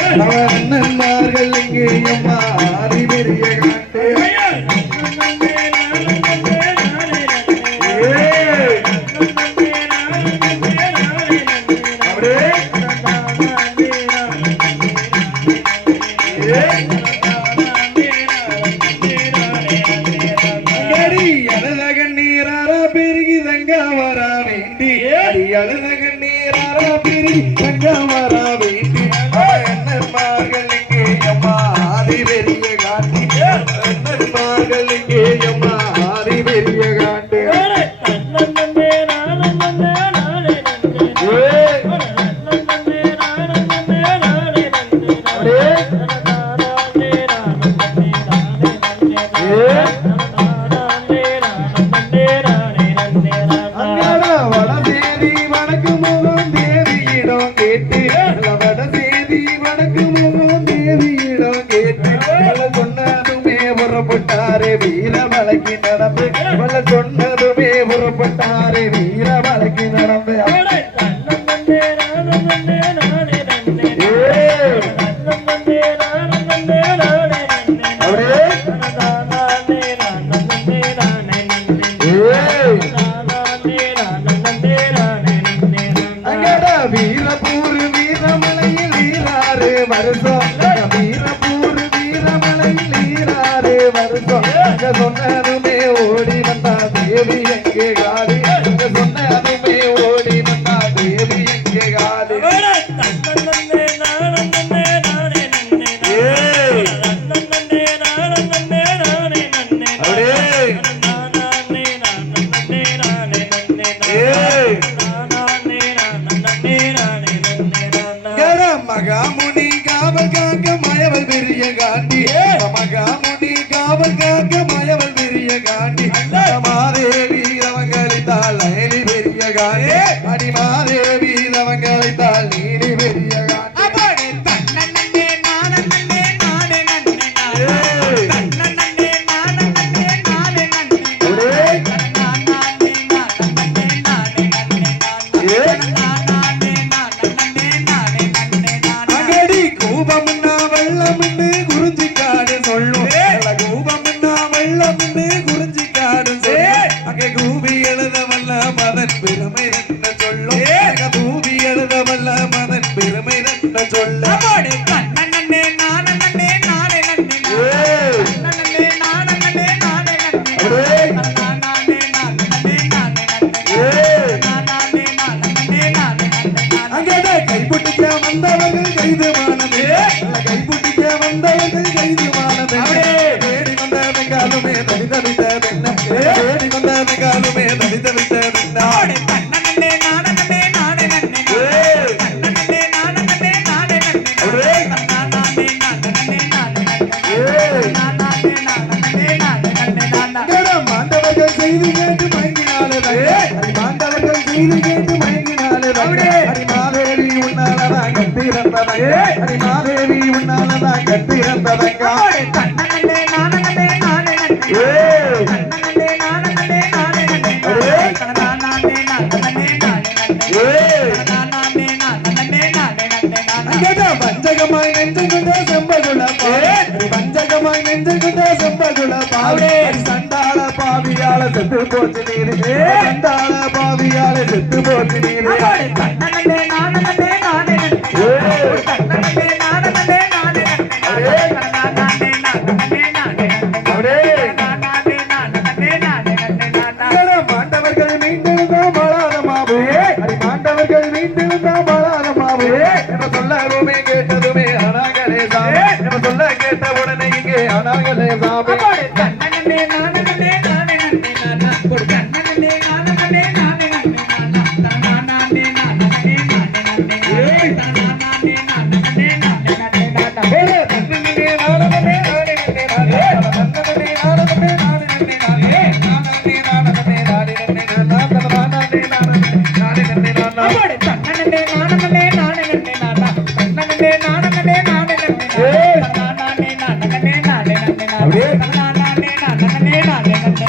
அவர்கள் இங்கே அம்மா பெரிய காட்டு பெருகி தங்க வர வேண்டி. அடி அழுதக நீராரா பெருகி தங்க வடசேரி வடக்கு முகம் தேவியிடம் கேட்டு வடசேரி வடக்கு முகம் தேவியிடம் கேட்டு சொன்னதுமே புறப்பட்டாரே வீர வழக்கி நடந்து சொன்னதுமே புறப்பட்டாரே வீரபூர் வீரமலையில் வீராறு வருஷம். வீரபூர் வீரமலையில் வீராறு வருஷம். சொன்னதுமே ஓடி வந்தா தேவி எங்கே காலி? சொன்னதுமே ஓடி வந்தா தேவி எங்கே காலி? அப்படியே. காவல் காக்க மயவல் பெரிய காண்டி. மகாமுனி காவல் காக்க மயவல் பெரிய காண்டி. மாதேவி அவங்களித்தால் நீலி பெரிய காண்டி. அடி மாதேவி அவங்களித்தால் நீலி அங்கே கூபி எழுத வல்ல மதன் பெருமை என்ன சொல்லும்? அங்க கூபி எழுத வல்ல மதன் பெருமை என்ன சொல்ல கைப்பிடிக்க வந்தவர்கள் வந்தவர்கள் தேடி வந்த பெண்ண செய்தி கேட்டு மயங்கினாலே அடி மாதேவி உன்னாலதான் கட்டி இறந்தவங்க அடி மாதேவி உன்னாலதான் கட்டி இறந்தவங்க வஞ்சகமாய் நெஞ்சு கொண்ட செம்பகுல பாவே வஞ்சகமாய் நெஞ்சு கொண்ட சண்டாள பாவியால செத்து போச்சு நீரு சண்டாள பாவியால செத்து போச்சு நீரு மாண்டவர்கள் மாவு மாண்டவர்கள் மாவு சொல்லவுமே கேட்டதுமே அனாகலே சாமி. சொல்ல கேட்ட உடனே இங்கே அனாகலே சாமி. நானன்னே நானே நன்னே நானே நானன்னே நானே நன்னே